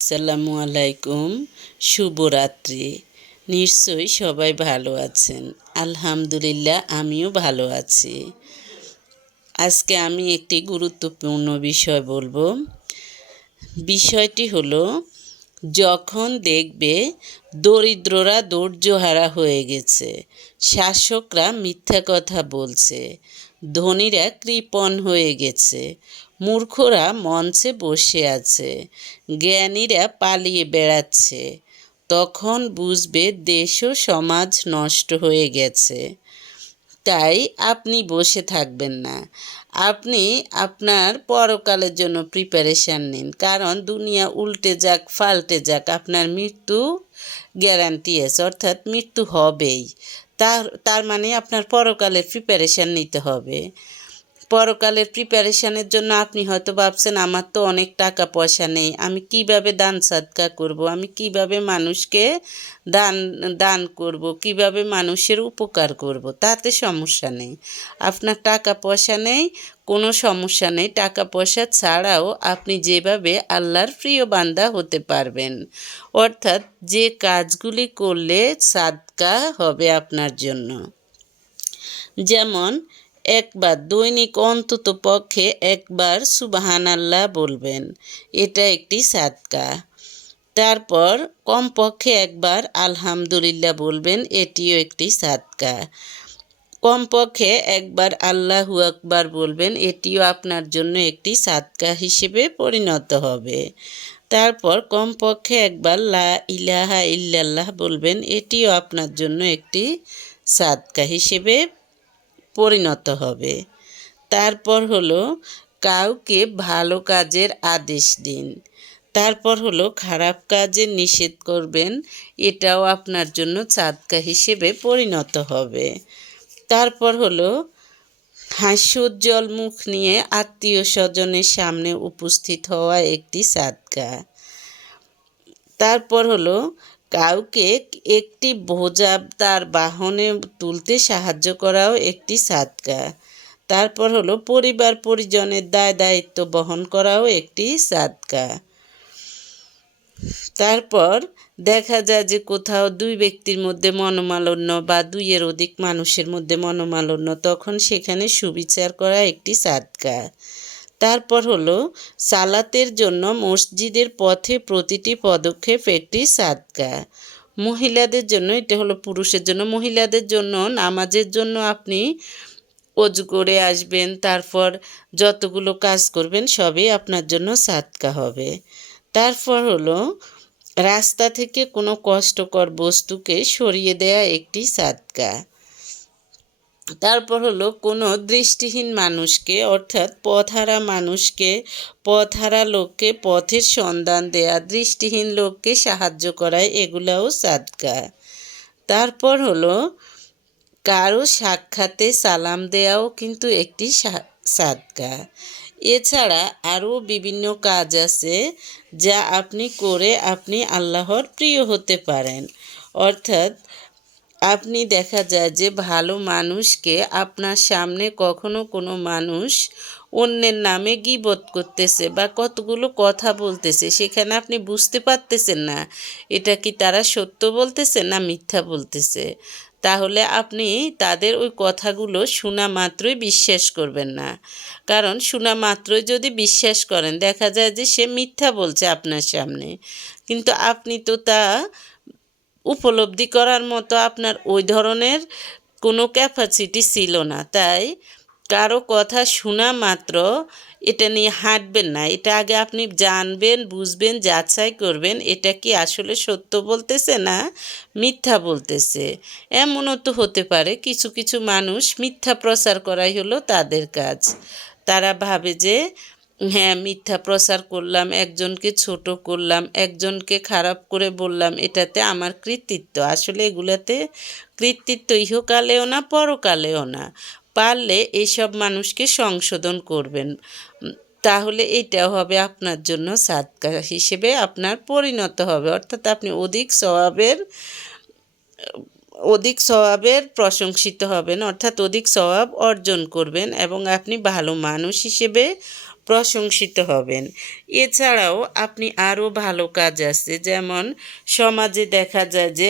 আসসালামু আলাইকুম, শুভরাত্রি। নিশ্চয়ই সবাই ভালো আছেন। আলহামদুলিল্লাহ, আমিও ভালো আছি। আজকে আমি একটি গুরুত্বপূর্ণ বিষয় বলবো। বিষয়টি হলো, যখন দেখবে দরিদ্ররা ধৈর্যহারা হয়ে গেছে, শাসকরা মিথ্যা কথা বলছে, ধনীরা কৃপণ হয়ে গেছে, মূর্খরা মঞ্চে বসে আছে, জ্ঞানীরা পালিয়ে বেড়াচ্ছে, তখন বুঝবে দেশ ও সমাজ নষ্ট হয়ে গেছে। তাই আপনি বসে থাকবেন না। আপনি আপনার পরকালের জন্য প্রিপারেশান নিন, কারণ দুনিয়া উল্টে যাক পাল্টে যাক, আপনার মৃত্যু গ্যারান্টি আছে, অর্থাৎ মৃত্যু হবেই। তার মানে আপনার পরকালের প্রিপারেশান নিতে হবে। পরকালের প্রিপারেশানের জন্য আপনি হয়তো ভাবছেন, আমার তো অনেক টাকা পয়সা নেই, আমি কিভাবে দান সাদকা করব, আমি কিভাবে মানুষকে দান দান করব, কিভাবে মানুষের উপকার করব। তাতে সমস্যা নেই। আপনার টাকা পয়সা নেই, কোনো সমস্যা নেই। টাকা পয়সা ছাড়াও আপনি যেভাবে আল্লাহর প্রিয় বান্দা হতে পারবেন, অর্থাৎ যে কাজগুলি করলে সাদকা হবে আপনার জন্য। যেমন, একবার দৈনিক অন্তত পক্ষে একবার সুবহানাল্লাহ বলবেন, এটা একটি সাদকা। তারপর কমপক্ষে একবার আলহামদুলিল্লাহ বলবেন, এটিও একটি সাদকা। কমপক্ষে একবার আল্লাহু আকবার বলবেন, এটিও আপনার জন্য একটি সাদকা হিসেবে পরিণত হবে। তারপর কমপক্ষে একবার লা ইলাহা ইল্লাল্লাহ বলবেন, এটিও আপনার জন্য একটি সাদকা হিসেবে পরিণত হবে। তারপর হলো, কাউকে ভালো কাজের আদেশ দিন। তারপর হলো, খারাপ কাজে নিষেধ করবেন, এটাও আপনার জন্য সাদকা হিসেবে পরিণত হবে। তারপর হলো, হাস্যোজ্জ্বল মুখ নিয়ে আত্মীয় স্বজনের সামনে উপস্থিত হওয়া একটি সাদকা। তারপর হলো, কাউকে একটি বোঝা তার বাহনে তুলতে সাহায্য করাও একটি সাদকা। তারপর হলো, পরিবার পরিজনের দায় দায়িত্ব বহন করাও একটি সাদকা। তারপর দেখা যায় যে কোথাও দুই ব্যক্তির মধ্যে মনোমালিন্য বা দুইয়ের অধিক মানুষের মধ্যে মনোমালিন্য, তখন সেখানে সুবিচার করা একটি সাদকা। তারপর হলো, সালাতের জন্য মসজিদের পথে প্রতিটি পদক্ষেপ একটি সাদকা। মহিলাদের জন্য এটা হলো, পুরুষের জন্য। মহিলাদের জন্য নামাজের জন্য আপনি অজু করে আসবেন, তারপর যতগুলো কাজ করবেন সবই আপনার জন্য সাদকা হবে। তারপর হলো, রাস্তা থেকে কোনো কষ্টকর বস্তুকে সরিয়ে দেয়া একটি সাদকা। তারপর হলো, কোনো দৃষ্টিহীন মানুষকে, অর্থাৎ পথহারা মানুষকে, পথহারা লোককে পথের সন্ধান দেয়া, দৃষ্টিহীন লোককে সাহায্য করা, এগুলাও সাদকা। তারপর হলো, কারো সাক্ষাতে সালাম দেওয়াও কিন্তু একটি সাদকা। এছাড়া আরও বিভিন্ন কাজ আছে যা আপনি করে আপনি আল্লাহর প্রিয় হতে পারেন। অর্থাৎ আপনি দেখা যায় যে ভালো মানুষকে, আপনার সামনে কখনো কোনো মানুষ অন্যের নামে গীবত করতেছে বা কতগুলো কথা বলতেছে, সেখানে আপনি বুঝতে পারতেছেন না এটা কি তারা সত্য বলতেছে না মিথ্যা বলতেছে। তাহলে আপনি তাদের ওই কথাগুলো শোনা মাত্রই বিশ্বাস করবেন না, কারণ শোনা মাত্রই যদি বিশ্বাস করেন, দেখা যায় যে সে মিথ্যা বলছে আপনার সামনে, কিন্তু আপনি তো তা উপলব্ধি করার মতো আপনার ওই ধরনের কোনো ক্যাপাসিটি ছিল না। তাই কারো কথা শোনা মাত্র এটা নিয়ে হাঁটবেন না। এটা আগে আপনি জানবেন, বুঝবেন, যাচাই করবেন এটা কি আসলে সত্য বলতেছে না মিথ্যা বলতেছে। এমনও তো হতে পারে কিছু কিছু মানুষ মিথ্যা প্রচার করাই হলো তাদের কাজ। তারা ভাবে যে হ্যাঁ, মিথ্যা প্রচার করলাম, একজনকে ছোট করলাম, একজনকে খারাপ করে বললাম, এটাতে আমার কৃতিত্ব। আসলে এগুলাতে কৃতিত্ব ইহকালেও না, পরকালেও না। পারলে এইসব মানুষকে সংশোধন করবেন, তাহলে এটাও হবে আপনার জন্য সাদকা হিসেবে আপনার পরিণত হবে। অর্থাৎ আপনি অধিক সওয়াবের প্রশংসিত হবেন, অর্থাৎ অধিক সওয়াব অর্জন করবেন, এবং আপনি ভালো মানুষ হিসেবে প্রশংসিত হবেন। এছাড়াও আপনি আরও ভালো কাজ আছে, যেমন সমাজে দেখা যায় যে